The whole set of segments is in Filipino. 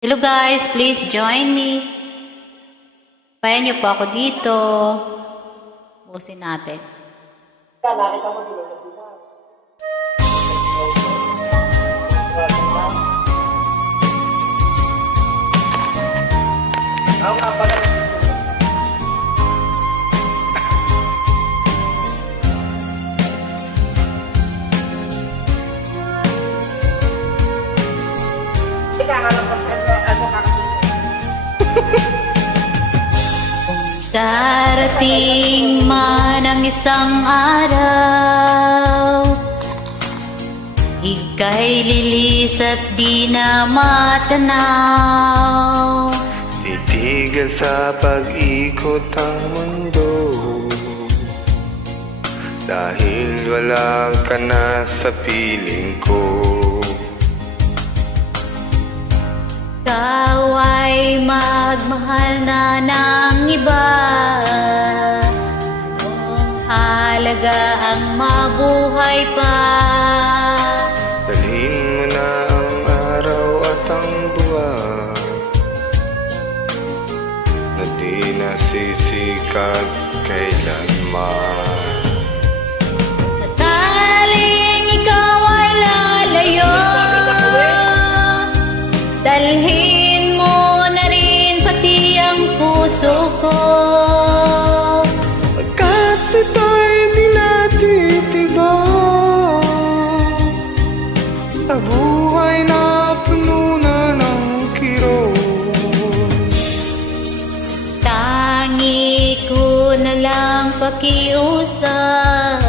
Hello guys, please join me. Payan niyo po ako dito. Busin natin. Nakita mo dito na dito. Ang apa na Darating man ang isang araw, ika'y lilis at di na matanaw. Titigil sa pag-ikot ang mundo, dahil wala ka na sa piling ko. Ikaw ay magmahal na ng iba. Anong halaga ang mabuhay pa? Dalhin mo na ang araw at ang buwan, na di nasisikat kailanman. Sa taling ikaw ay lalayo, dalhin mo na rin pati ang puso ko. Pagkat ito'y di natitibay, sa buhay na puno na ng kirot. Tangi ko na lang pakiusap,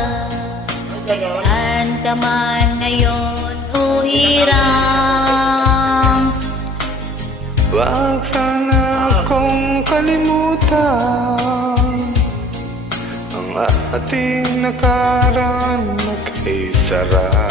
saan ka man ngayon o hirang. Wag sana akong kalimutan ang ating nakaraan na kay sarap.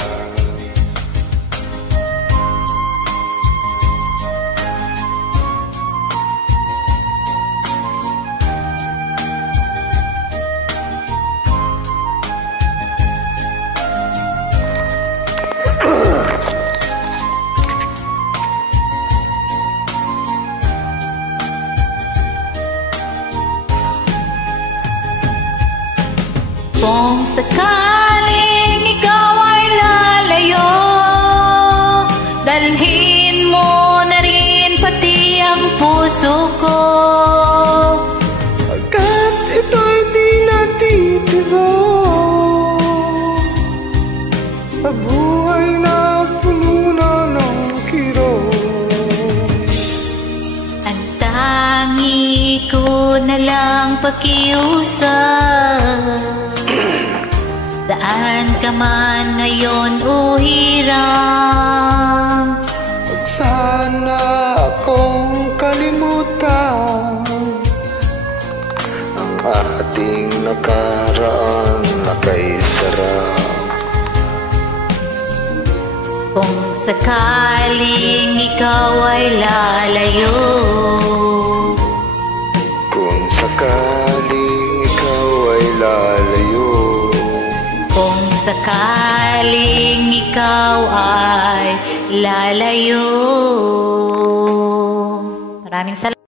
Kung sakaling ikaw ay lalayo, dalhin mo na rin pati ang puso ko. Pagkat ito'y di natitibay, sa buhay na puno na ng kirot. Ang tangi ko na lang pakiusap, saan ka man ngayon o hirang. Huwag sana akong kalimutan ang ating nakaraan na kay sarap. Kung sakaling ikaw ay lalayo, Kung sakaling ikaw ay lalayo, kung sakaling ikaw ay lalayo. Maraming salamat.